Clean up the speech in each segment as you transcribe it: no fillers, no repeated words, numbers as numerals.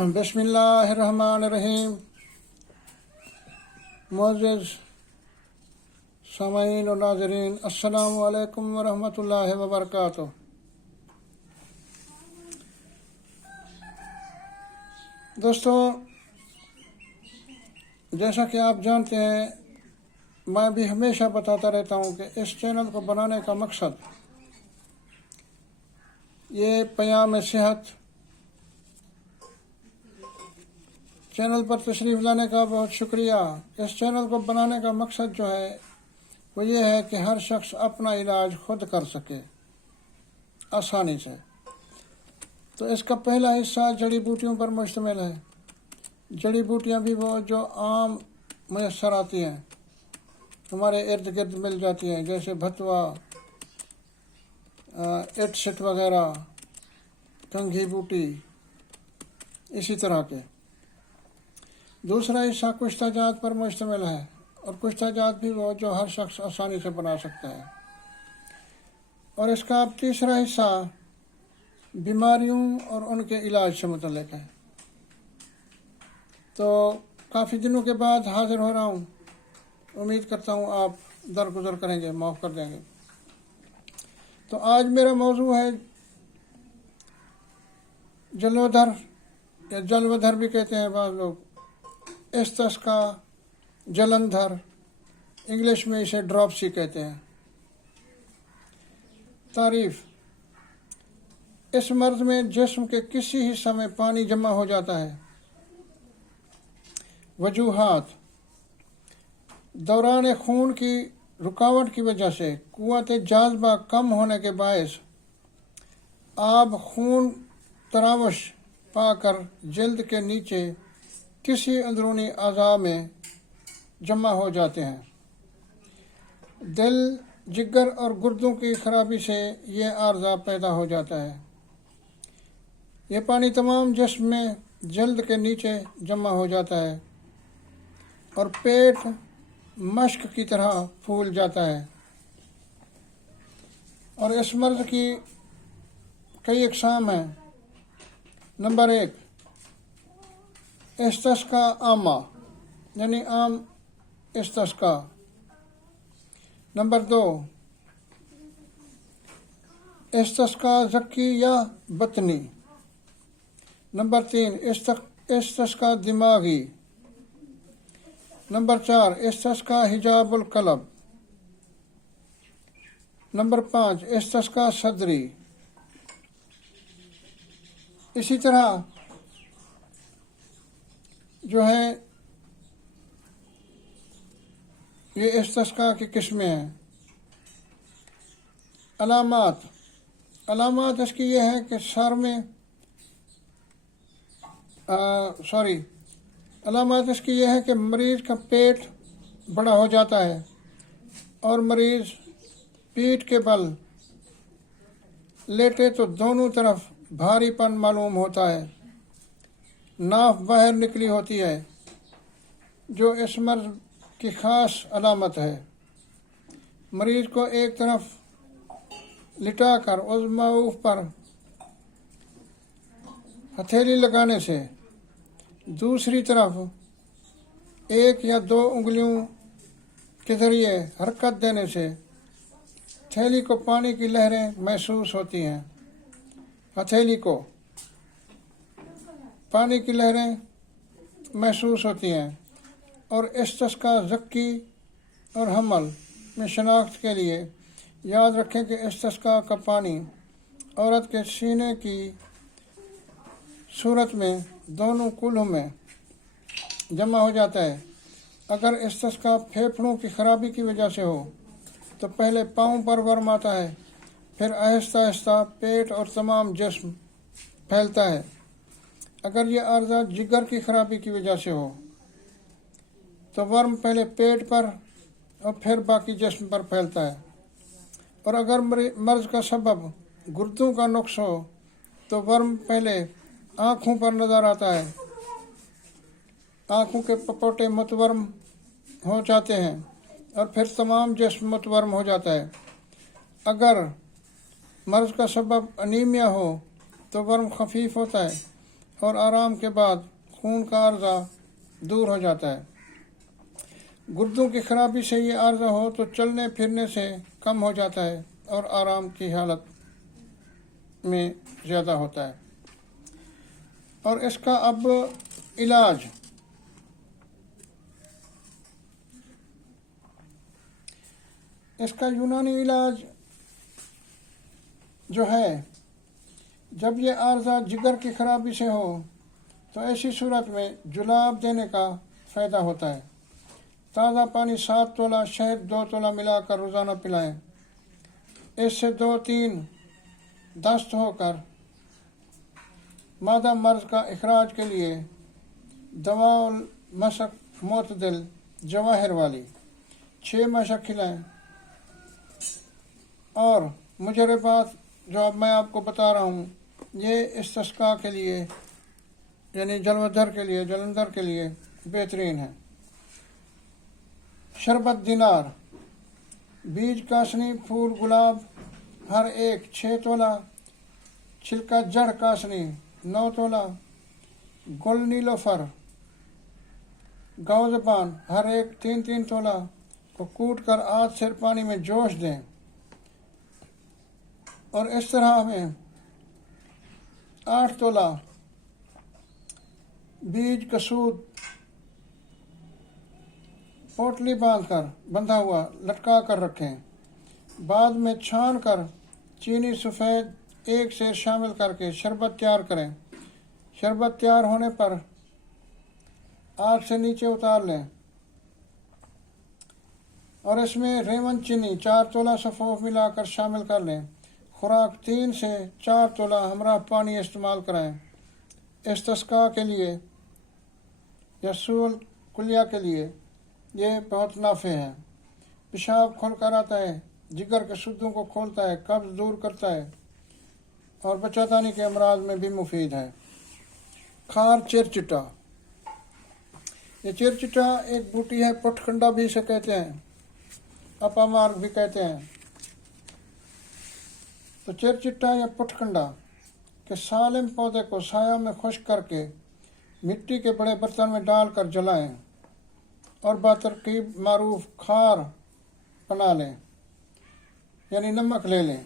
بسم اللہ الرحمن الرحیم۔ معزز سامعین و ناظرین، السلام علیکم ورحمۃ اللہ وبرکاتہ۔ دوستو، جیسا کہ آپ جانتے ہیں، میں بھی ہمیشہ بتاتا رہتا ہوں کہ اس چینل کو بنانے کا مقصد یہ پیام صحت چینل پر تشریف لانے کا بہت شکریہ۔ اس چینل کو بنانے کا مقصد جو ہے وہ یہ ہے کہ ہر شخص اپنا علاج خود کر سکے آسانی سے۔ تو اس کا پہلا حصہ جڑی بوٹیوں پر مشتمل ہے۔ جڑی بوٹیاں بھی وہ جو عام میسر آتی ہیں، ہمارے ارد گرد مل جاتی ہیں، جیسے بھتوا، اٹ سٹ وغیرہ، کنگھی بوٹی، اسی طرح کے۔ دوسرا حصہ کشتہ جات پر مشتمل ہے، اور کشتہ جات بھی وہ جو ہر شخص آسانی سے بنا سکتا ہے۔ اور اس کا اب تیسرا حصہ بیماریوں اور ان کے علاج سے متعلق ہے۔ تو کافی دنوں کے بعد حاضر ہو رہا ہوں، امید کرتا ہوں آپ درگزر کریں گے، معاف کر دیں گے۔ تو آج میرا موضوع ہے جلودھر یا جلودھر بھی کہتے ہیں بعض لوگ، استسقا، جلندھر، انگلش میں اسے ڈراپسی کہتے ہیں۔ تعریف: اس مرض میں جسم کے کسی حصہ میں پانی جمع ہو جاتا ہے۔ وجوہات: دوران خون کی رکاوٹ کی وجہ سے قوت جاذبہ کم ہونے کے باعث آب خون تراوش پا کر جلد کے نیچے کسی اندرونی اعضاء میں جمع ہو جاتے ہیں۔ دل، جگر اور گردوں کی خرابی سے یہ عارضہ پیدا ہو جاتا ہے۔ یہ پانی تمام جسم میں جلد کے نیچے جمع ہو جاتا ہے اور پیٹ مشک کی طرح پھول جاتا ہے۔ اور اس مرض کی کئی اقسام ہیں۔ نمبر 1، استسقا عامہ، یعنی عام استسقا۔ نمبر 2، استسقا ذکی یا بطنی۔ نمبر 3، استسقا دماغی۔ نمبر 4، استسقا حجاب القلب۔ نمبر 5، استسقا صدری۔ اسی طرح جو ہے یہ استسقا کی قسمیں ہیں۔ علامات اس کی یہ ہے کہ علامات اس کی یہ ہے کہ مریض کا پیٹ بڑا ہو جاتا ہے اور مریض پیٹھ کے بل لیٹے تو دونوں طرف بھاری پن معلوم ہوتا ہے۔ ناف باہر نکلی ہوتی ہے، جو اس مرض کی خاص علامت ہے۔ مریض کو ایک طرف لٹا کر عضو پر ہتھیلی لگانے سے دوسری طرف ایک یا دو انگلیوں کے ذریعے حرکت دینے سے ہتھیلی کو پانی کی لہریں محسوس ہوتی ہیں۔ ہتھیلی کو پانی کی لہریں محسوس ہوتی ہیں۔ اور استسقا ذکی اور حمل میں شناخت کے لیے یاد رکھیں کہ استسقا کا پانی عورت کے سینے کی صورت میں دونوں کولہوں میں جمع ہو جاتا ہے۔ اگر استسقا پھیپھڑوں کی خرابی کی وجہ سے ہو تو پہلے پاؤں پر ورم آتا ہے، پھر آہستہ آہستہ پیٹ اور تمام جسم پھیلتا ہے۔ اگر یہ عارضہ جگر کی خرابی کی وجہ سے ہو تو ورم پہلے پیٹ پر اور پھر باقی جسم پر پھیلتا ہے۔ اور اگر مرض کا سبب گردوں کا نقص ہو تو ورم پہلے آنکھوں پر نظر آتا ہے، آنکھوں کے پپوٹے متورم ہو جاتے ہیں اور پھر تمام جسم متورم ہو جاتا ہے۔ اگر مرض کا سبب انیمیا ہو تو ورم خفیف ہوتا ہے، اور آرام کے بعد خون کا عارضہ دور ہو جاتا ہے۔ گردوں کی خرابی سے یہ عارضہ ہو تو چلنے پھرنے سے کم ہو جاتا ہے اور آرام کی حالت میں زیادہ ہوتا ہے۔ اور اس کا اب علاج، اس کا یونانی علاج جو ہے، جب یہ عارضہ جگر کی خرابی سے ہو تو ایسی صورت میں جلاب دینے کا فائدہ ہوتا ہے۔ تازہ پانی 7 تولہ، شہد 2 تولہ ملا کر روزانہ پلائیں۔ اس سے 2-3 دست ہو کر مادہ مرض کا اخراج کے لیے دوا المسک معتدل جواہر والی 6 مشق کھلائیں۔ اور مجربات جو اب میں آپ کو بتا رہا ہوں یہ استسقاء کے لیے یعنی جلندھر کے لیے بہترین ہے۔ شربت دینار، بیج کاسنی پھول گلاب ہر ایک 6 تولہ، چھلکا جڑ کاسنی 9 تولہ، گل نیلوفر گاؤزبان ہر ایک 3-3 تولہ کو کوٹ کر آدھ سر پانی میں جوش دیں، اور اس طرح میں 8 تولہ بیج کسود پوٹلی باندھ کر بندھا ہوا لٹکا کر رکھیں۔ بعد میں چھان کر چینی سفید 1 سیر شامل کر کے شربت تیار کریں۔ شربت تیار ہونے پر آگ سے نیچے اتار لیں اور اس میں ریون چینی 4 تولہ صفوف ملا کر شامل کر لیں۔ خوراک 3 سے 4 تولہ ہمراہ پانی استعمال کرائیں۔ استسقاء کے لیے یا سول کلیہ کے لیے یہ بہت نافع ہے۔ پیشاب کھل کر آتا ہے، جگر کے سدوں کو کھولتا ہے، قبض دور کرتا ہے اور بچادانی کے امراض میں بھی مفید ہے۔ کھار چرچٹا، یہ چرچٹا ایک بوٹی ہے، پٹ کنڈا بھی اسے کہتے ہیں، اپا مارگ بھی کہتے ہیں۔ تو چرچٹا یا پٹ کنڈا کے سالم پودے کو سایہ میں خشک کر کے مٹی کے بڑے برتن میں ڈال کر جلائیں اور بترکیب معروف کھار بنا لیں، یعنی نمک لے لیں۔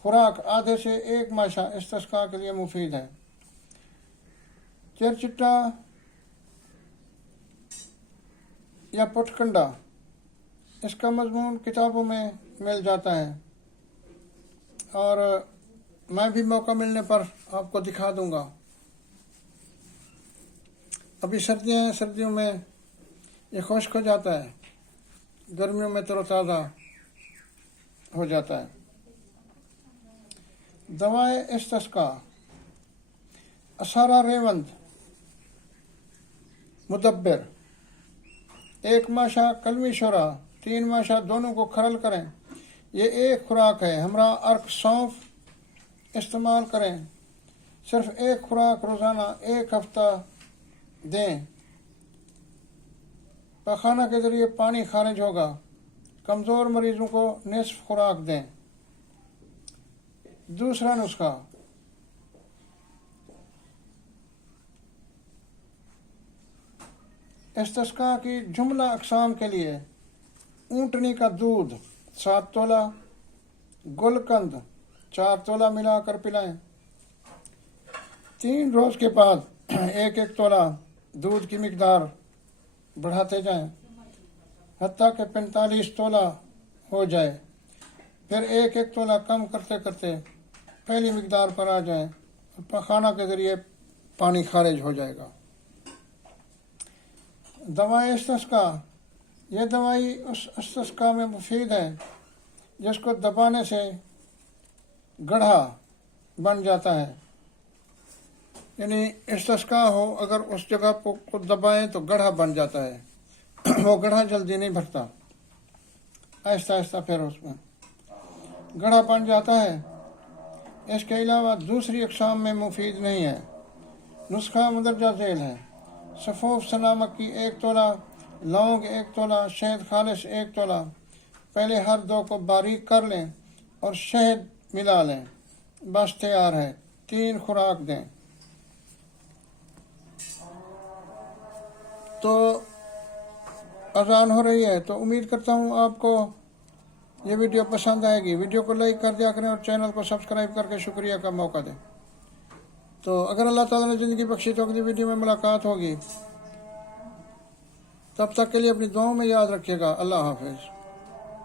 خوراک آدھے سے 1 ماشا استسقاء کے لیے مفید ہے۔ چرچٹا یا پٹکنڈا، اس کا مضمون کتابوں میں مل جاتا ہے اور میں بھی موقع ملنے پر آپ کو دکھا دوں گا۔ ابھی سردیاں ہیں، سردیوں میں یہ خشک ہو جاتا ہے، گرمیوں میں تر و تازہ ہو جاتا ہے۔ دوائے استسقاء، اسارہ ریوند مدبر 1 ماشا کلمی شورا 3 ماشا دونوں کو کھرل کریں۔ یہ ایک خوراک ہے، ہمراہ ارک سونف استعمال کریں۔ صرف 1 خوراک روزانہ 1 ہفتہ دیں۔ پاخانہ کے ذریعے پانی خارج ہوگا۔ کمزور مریضوں کو نصف خوراک دیں۔ دوسرا نسخہ، استسقاء کی جملہ اقسام کے لیے اونٹنی کا دودھ 7 تولہ، گل قند 4 تولہ ملا کر پلائیں۔ 3 روز کے بعد 1-1 تولہ دودھ کی مقدار بڑھاتے جائیں حتیٰ کہ 45 تولہ ہو جائے، پھر 1-1 تولہ کم کرتے کرتے پہلی مقدار پر آ جائیں اور پاخانہ کے ذریعے پانی خارج ہو جائے گا۔ دوائی استسقاء، یہ دوائی اس استسقاء میں مفید ہے جس کو دبانے سے گڑھا بن جاتا ہے، یعنی استسقاء ہو اگر اس جگہ کو دبائیں تو گڑھا بن جاتا ہے، وہ گڑھا جلدی نہیں بھرتا، آہستہ آہستہ پھر اس میں گڑھا بن جاتا ہے۔ اس کے علاوہ دوسری اقسام میں مفید نہیں ہے۔ نسخہ مندرجہ ذیل ہے۔ صفوف سنامک کی 1 تولہ، لونگ 1 تولہ، شہد خالص 1 تولہ۔ پہلے ہر 2 کو باریک کر لیں اور شہد ملا لیں، بس تیار ہے۔ 3 خوراک دیں۔ تو اذان ہو رہی ہے، تو امید کرتا ہوں آپ کو یہ ویڈیو پسند آئے گی۔ ویڈیو کو لائک کر دیا کریں اور چینل کو سبسکرائب کر کے شکریہ کا موقع دیں۔ تو اگر اللہ تعالیٰ نے زندگی بخشی تو اگلی ویڈیو میں ملاقات ہوگی، تب تک کے لیے اپنی دعاؤں میں یاد رکھیے گا۔ اللہ حافظ۔